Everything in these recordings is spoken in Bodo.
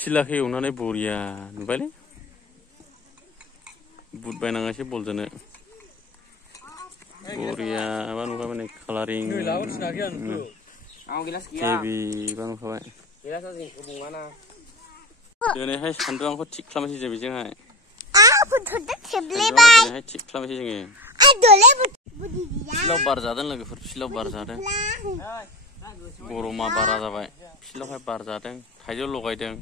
फिलाखौ एवनानै बरिया नुबायलै बुट बायनाङासै बल जोनो बरिया बा नुबाय माने कालारिं हेभि बा नुखाबाय दिनैहाय सान्दुंखौ थिग खालामनोसै जों बेजोंहाय दिनैहाय थिग खालामनोसै जोङो फिल्डआव बार जादों लोगोफोर फिल्डआव बार जादों गरमा बारा जाबाय फिल्डआवहाय बार जादों थाइजौ लगायदों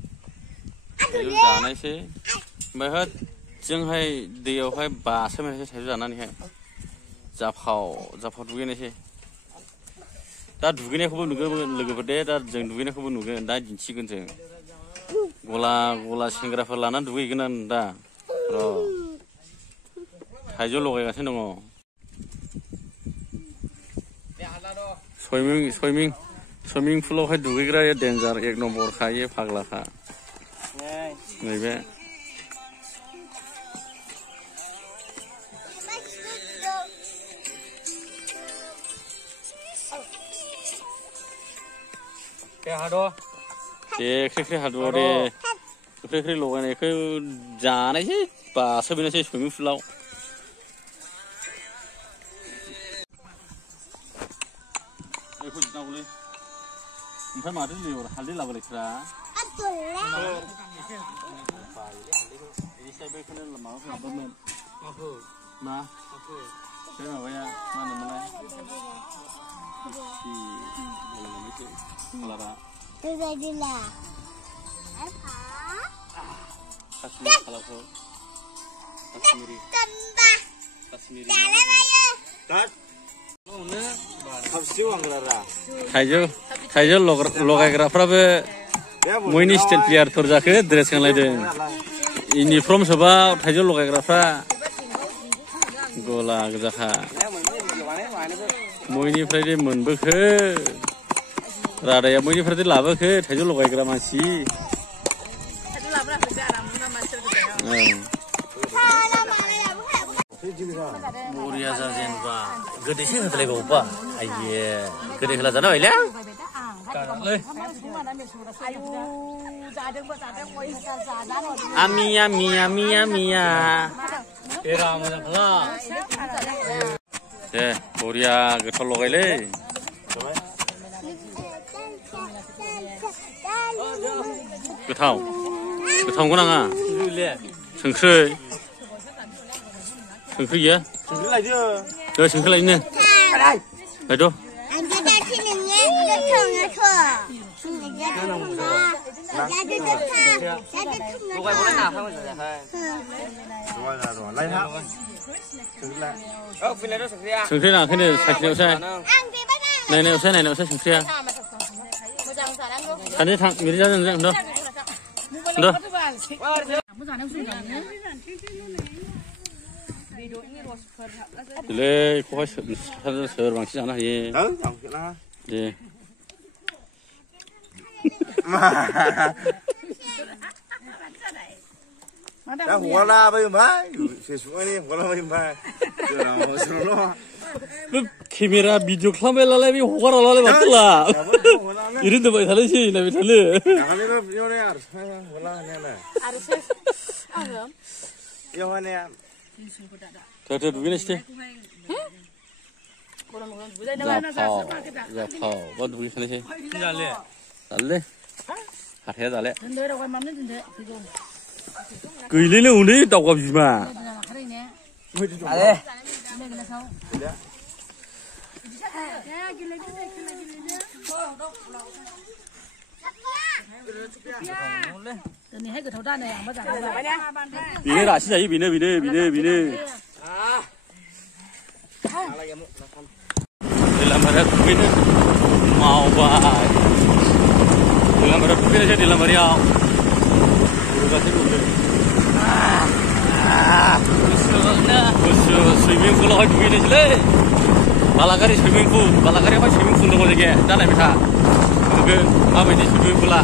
थाइजौ जानायसै ओमफ्राय होद जोंहाय दैयावहाय बासोमनायसै थाइजौ जानानैहाय जाफाव दुगैनायसै दा दुगैनायखौबो नुगोन लोगोफोर दे दा जों दुगैनायखौबो नुगोन दा दिन्थिगोन जों गला सेंग्राफोर लानानै दुगैगोन आं दा र' थाइजौ लगायगासिनो दङ सुइमिं पुलावहाय दुगैग्रा डेन्जार एक नम्बरखा ये फाग्लाखा नैबे दे ख्रि हादुआव दे ख्रि लगायनायखौ जानायसै बासो बेनोसै सुइमिं पुलाव ओमफ्राय माथो हालदै लाबोलायफ्रा माबाखौ लाबोमोन मा बे माबाया मा होनोमोनलाय कालारा काश्मिरि थाइजौ लगायग्राफ्राबो मैनि स्टेट प्लेयारफोर जाखो ड्रेस गानलायदों इउनिफर्म सोबा थाइजौ लगायग्राफ्रा गला गोजाखा मैनिफ्राय मोनबोखो रादाया मैनिफ्राय लाबोखो थाइजौ लगायग्रा मानसि बरिया जाजेनबा गोदैसो होदलायबावबा आइये गोदै होला जाना बायलै आमिया दे बरिया गोथाव लगायलै गोथावखौ नाङा संख्रि गैया संख्रि लायनो लायद' संख्रि नाङाखैनो साखिनायावसो नायनायावसो संख्रिया सानै थां मिरि जादों ले खौहाय सोर बांसिन जानो हायो दे केमेरा भिडिअ खालामबायलाय बे हगारालाय माथोला ओरैनो दोनबाय थानोसै नायबाय थानो दुगैनोसै जाफाव बा दुगैखानोसै जाले हाथाया जाले गैलैनो उन्दै दाउगा बिमा बेनो रासिन जायो बेनो दैलामारिया दुगैनो मावबाय दैलामारिया दुगैनोसै दैलामारियाव गुसु सुइमिं पुलावहाय दुगैनोसैलै बालागारि सुइमिं पुल बालागारियावहाय सुइमिं पुल दङ जायगाया दा नायबाय था नुगोन माबायदि सुइमिं पुला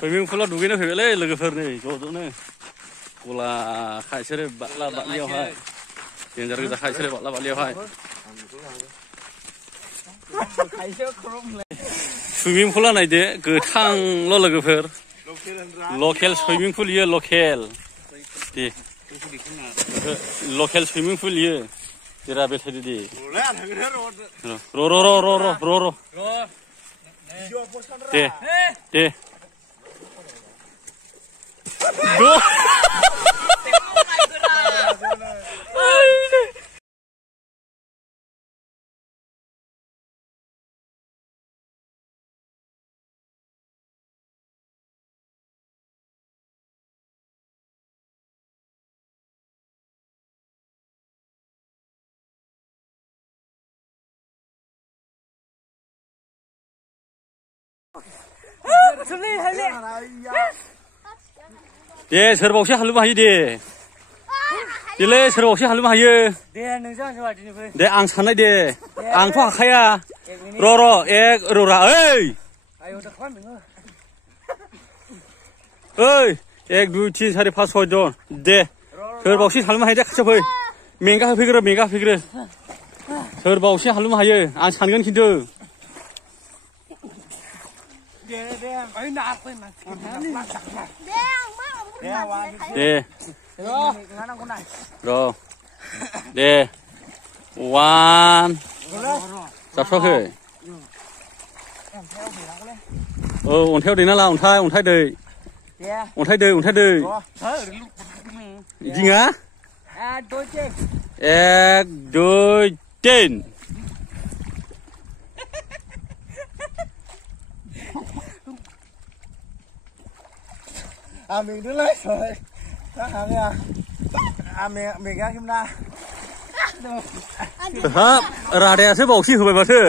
सुइमिं पुलाव दुगैनो फैबायलै लोगोफोर नै ज'नो गला खायसोरो बाटला बाटलियावहाय डेन्जार गोजा खायसोरो बाटला बाटलियावहाय सुइमिं पुला नायदो गोथांल' लोगोफोर लकेल सुइमिं पुल इयो लकेल दे लकेल सुइमिं पुल इयो जेरा बेलथायदो दे र' दे दे सोरबावसो हालुमा हायो दे देलै सोरबावसो हालुमा हायो दे आं साननाय दे आंथ' हाखाया र' एक र'रा ओइ एक दुइ तिन सारि पास सय जन दे सोरबावसो हालुमा हायो दे खाथियाव फै मेंगा होफैग्रो सोरबावसो हालुमा हायो आं सानगोन खिन्थु दे दे वान जाथ'वाखै अन्थायाव दैना ला अन्थाय दै दिङा एक दुइ तिन mình đứng lấy rồi đó hả nghe mình ra kim na radeaसो बावसि होबाय माथो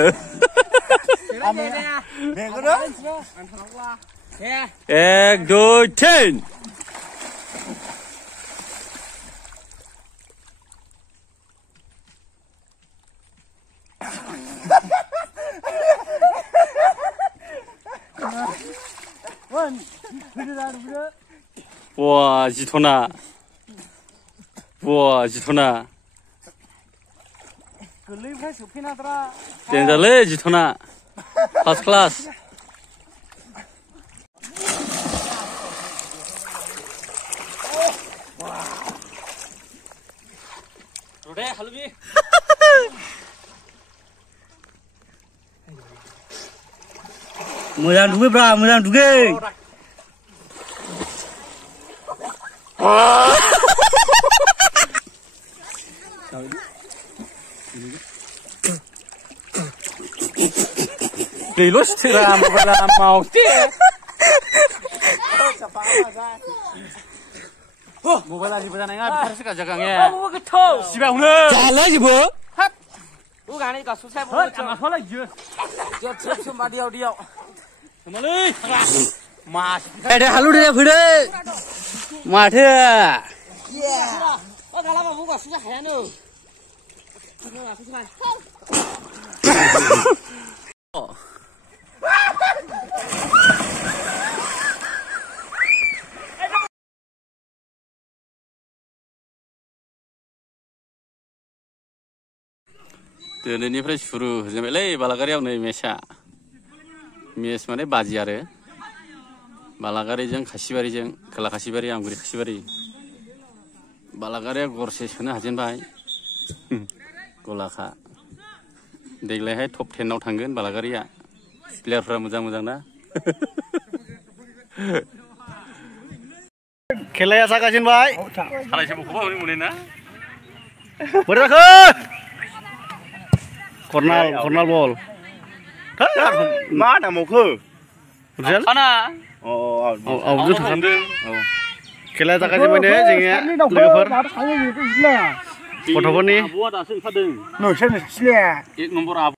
mình có đó एक दुइ तिन 와 지토나 젠잘래 지토나 파스 클래스 로데 할루비 모양 두개 Ilustrar mau teh. Mobile lagi pada nengah bisa sekali jagangnya. Mau ketau. Siapa huna? jalan sih bu Bukan ini kasus saya Hei, jangan salah je. Jom cuma dia. Kembali. Mas. ada halu dia beda mata Oh, kalau mau buka susah ya nu. दिनैनिफ्राय सुरु होजोबबायलै बालागारियाव नै मेसा मेस माने बाजि आरो बालागारिजों खासिबारिजों खोला खासिबारि आमगुरि खासिबारि बालागारिया गरसे सोनो हाजेनबाय गलाखा देग्लायहाय टप 10 आव थांगोन बालागारिया प्लेयारफ्रा मोजां ना खेलाया जागासिनबाय सालायसे बखौबा हनै मोने ना बोरै जाखो कर्नाल बल मा नामावखो खाना आवजों थांदों खेलाया जागासिनबाय दे जोंनिया लोगोफोर गथ'फोरनि आब'आ दासो ओंखारदों नोंसोर एक नम्बर आब'